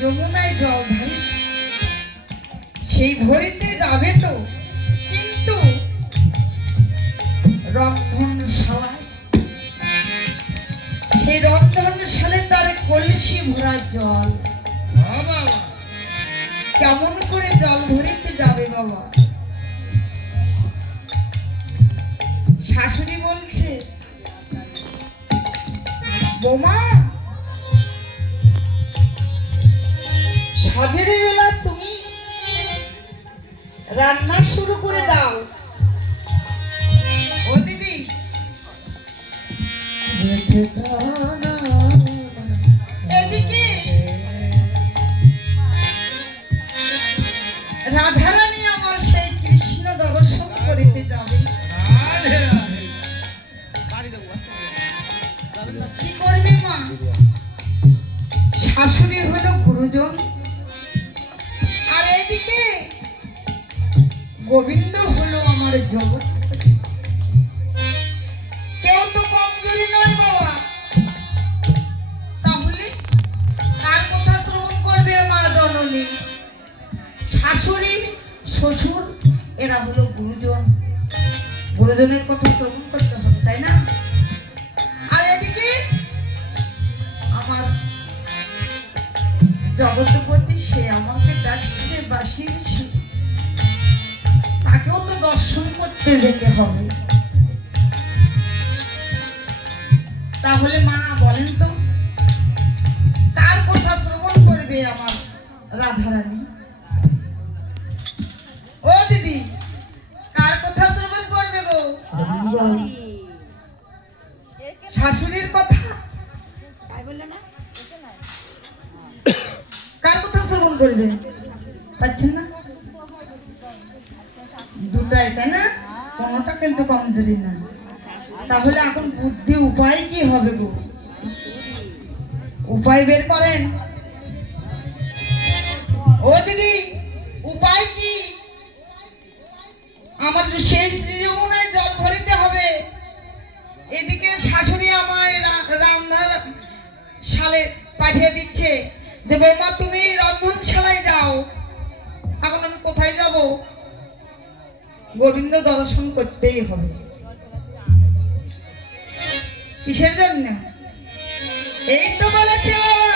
যমুনায় জল ধারে সেই ভরিতে যাবে তো, কিন্তু রন্ধনশালায় সেই রন্ধনশালে তার কলসি ভরা জল, কেমন করে জল ভরিতে যাবে বাবা? শাশুড়ি বলছে, বোমা সাজের বেলা তুমি রান্না শুরু করে দাও। ও দিদি, এদিকে রাধারানী আমার সেই কৃষ্ণ দর্শন করিতে যাবে। কি করবে মা? শাশুড়ি হলো গুরুজন, আর এদিকে গোবিন্দ হলো আমার জগৎ। কেউ তো কমজোরি নয় বাবা, তাহলে কার কথা শ্রবণ করবে মা জননী? শাশুড়ি, শ্বশুর, এরা হলো গুরুজন, গুরুজনের কথা শ্রবণ করতে হবে, তাই না? আর এদিকে আমার জগৎপতি, সে আমাকে ডাকছে, বাসিয়েছে, তাকেও তো দর্শন করতে যেতে হবে। তাহলে মা বলেন তো, কার কথা শ্রবণ করবে আমার রাধারানী? ও দিদি, কার কথা শ্রবণ করবে গো? শাশুড়ির কথা? কার কথা শ্রবণ করবে? পাচ্ছেন না? দুটাই, তাই না? কোনোটা কিন্তু কমজোরি না। তাহলে এখন বুদ্ধি, উপায় কি হবে গো? উপায় বের করেন। ও দিদি, উপায় কি? আমার সেই শ্রী যমুনায় জল ভরিতে হবে, এদিকে শাশুড়ি আমায় রান্নার শালে পাঠিয়ে দিচ্ছে যে বৌমা তুমি রন্ধনশালায় যাও। এখন আমি কোথায় যাব? গোবিন্দ দর্শন করতেই হবে। কিসের জন্য? এই তো বলেছে বাবা,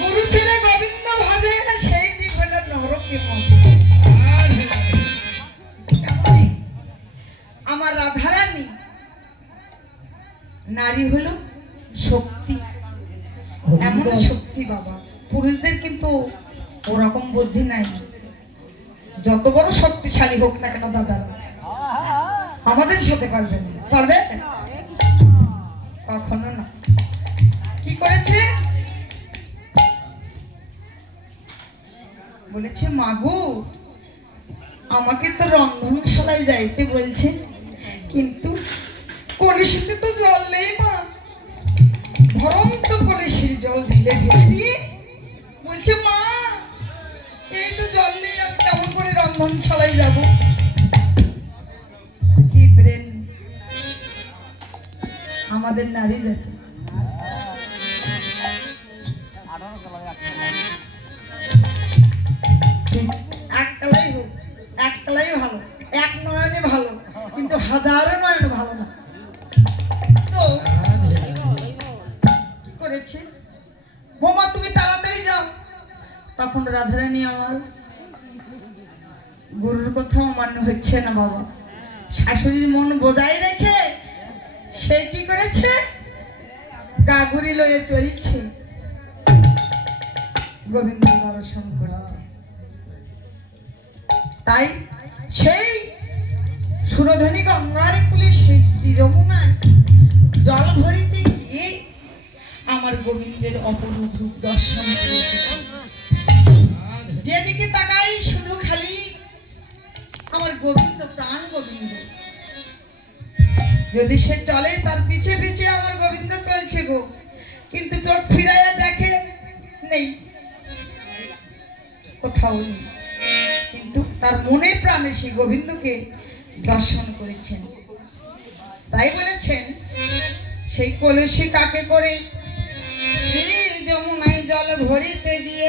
গুরু ছেড়ে গোবিন্দ ভজে সেই জীবনের নরকে মজে। আমার রাধারানী নারী হলো শক্তি, এমন শক্তি বাবা, পুরুষদের কিন্তু ওরকম বুদ্ধি নাই। যত বড় শক্তিশালী হোক না কেন দাদা, আমাদের সাথে পারবে না। পারবে? কখনো না। কি করেছে? বলেছে, মাগো আমাকে তো রন্ধনশালায় যাইতে বলছে, কিন্তু কলসিতে তো জল নেই মা। ভরন্ত কলসির জল ঢেলে ঢেলে দিয়ে বলছে, মা এই তো জল নেই, আমি কেমন করে রন্ধনশালায় যাব? কি ব্রেন আমাদের নারী জাতি! একতলাই হোক, একতলাই ভালো, এক নয়নে ভালো, কিন্তু হাজারো নয়নে ভালো না। তো কি করেছে? বোমা তুমি তাড়াতাড়ি যাও। তখন রাধারানী আমার গুরুর কথাও মান্য হচ্ছে না বাবা। শাশুড়ির মন বজায় রেখে সে কি করেছে? গাগুরি লয়ে চলছে গোবিন্দ দর্শন করতে। তাই সেই সুরধনী গঙ্গার কুলে সেই শ্রী যমুনায় জল ভরিতে গিয়ে আমার গোবিন্দের অপরূপ রূপ দর্শন করেছে। যেদিকে তাকাই শুধু খালি আমার গোবিন্দ, প্রাণ গোবিন্দ। যদি সে চলে তার পিছে পিছে আমার গোবিন্দ চলছে গো, কিন্তু চোখ ফিরাইয়া দেখে নেই, কোথাও নেই। কিন্তু তার মনে প্রাণে সেই গোবিন্দকে দর্শন করেছেন। তাই বলেছেন, সেই কলসি কাকে করে শ্রী যমুনায় জল ভরিতে গিয়ে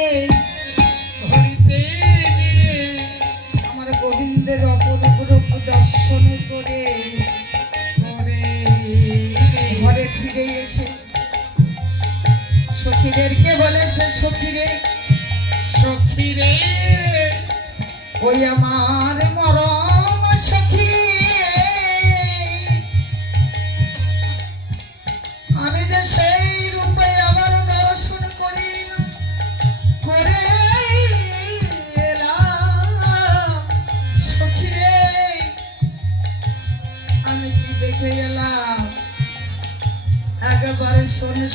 সখীরে সখীরে ওই আমার মরম সখী আমি যে সেই রূপে আবার দর্শন করি করে এলাম সখীরে আমি কি দেখে এলাম একবারে শোনে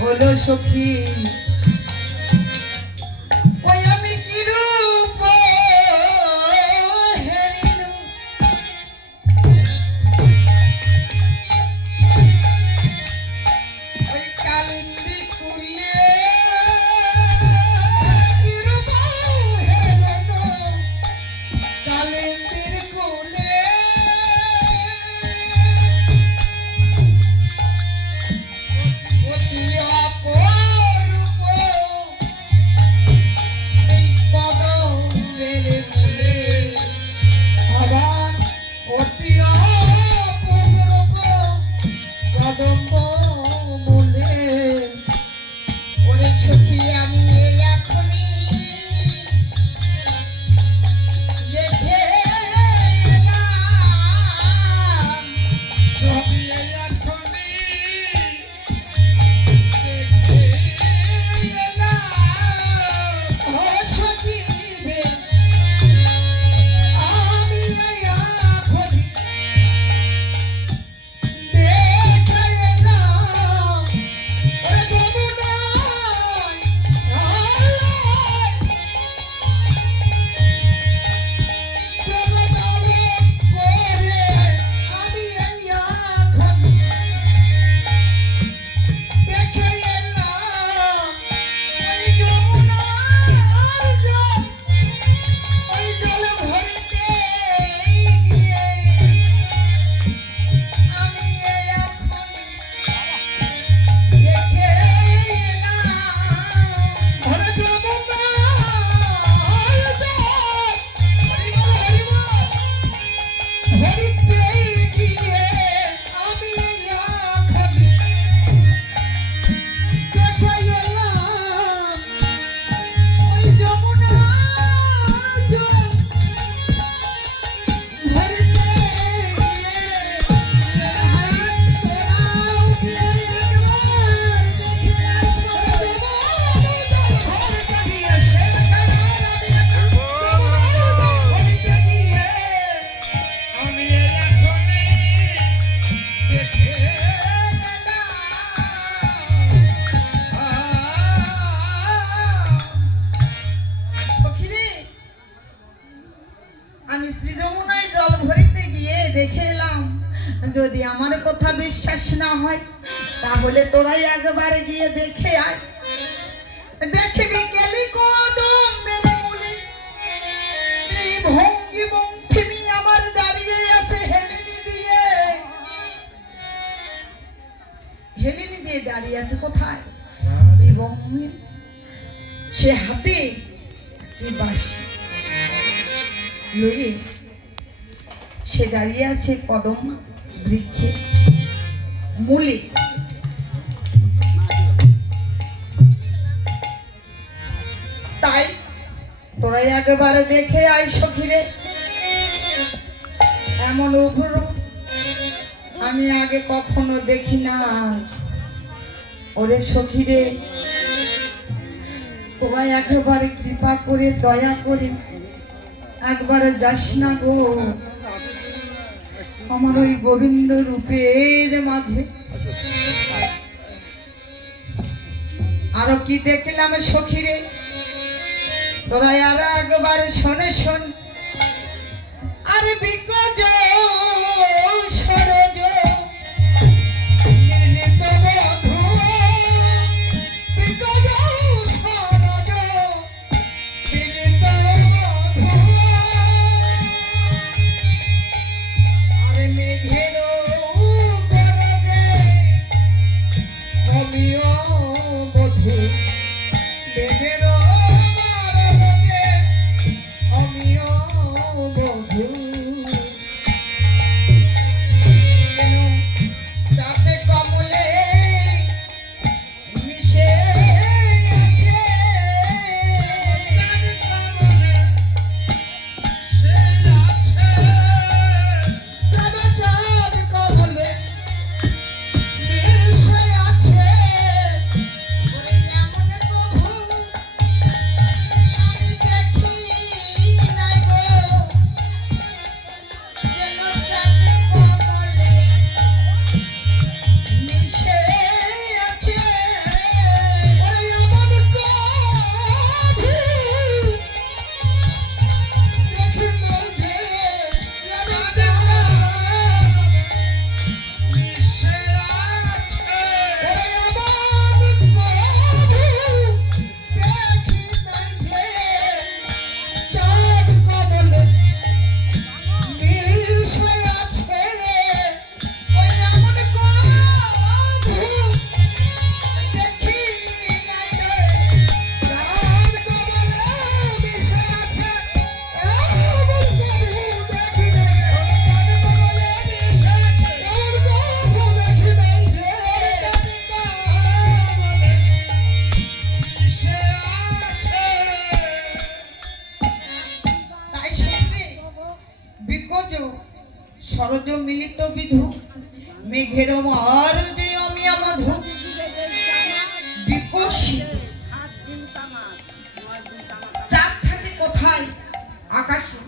হলো সখী ওই আমি কি রূপ হেরিনু ওই কালিন্দি কুলে কি রূপ হেরিনু কালিন্দির কুলে অতি অপরূপ এই কদমের মূলে আবার অতি অপরূপ কদম্ব মূলে ওরে সখী আমি এই এখনই দেখে এলাম সখী এখনি দেখে এলাম ও সখী রে আমি এই এখনই দেখে এলাম ওরে যমুনায় আমি এখনি দেখে সখীরে আমি শ্রী যমুনায় জল ভরিতে গিয়ে দেখে এলাম যদি আমার কথা বিশ্বাস না হয় তাহলে তোরাই একবার গিয়ে দেখে আয় দেখবি কেলি কদম মেরে মূলে এই ভঙ্গি মঙ্গিমি আমার দাঁড়িয়ে আছে হেলিনি দিয়ে দাঁড়িয়ে আছে কোথায় এবং সে হাতে কি বাঁশি লইয়ে সে দাঁড়িয়ে আছে কদম বৃক্ষে মূলে তাই তোরাই একবারে দেখে আয় সখীরে এমন উপর আমি আগে কখনো দেখি না ওরে সখীরে তোরাই একেবারে কৃপা করে দয়া করে একবারে যাস না গো আমার ওই গোবিন্দ রূপের মাঝে আরো কি দেখলাম সখীরে তোরা আর একবার শোনে শোন আরে বিকজ সরজ মিলিত বধূ বিকজ সরজ মিলিত বধূ আরে মেঘের গরজে অমিয় বধূ মেঘের গরজে অমিয় বধূ যাতে কমলে মিশে সরজ মিলিত বিধু মেঘের মার যে অমিয়া মধু বিকশিত চাঁদ থাকে কোথায় আকাশে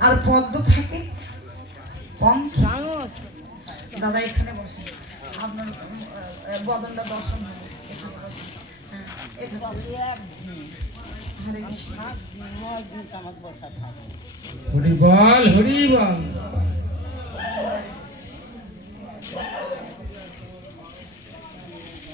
আর পদ্ম থাকে পঙ্খে দাদা এখানে বসেন আপনার বদনটা দর্শন হবে এখানে বসেন হ্যাঁ এখানে বসেন। হরে কৃষ্ণ হরি বল হরি বল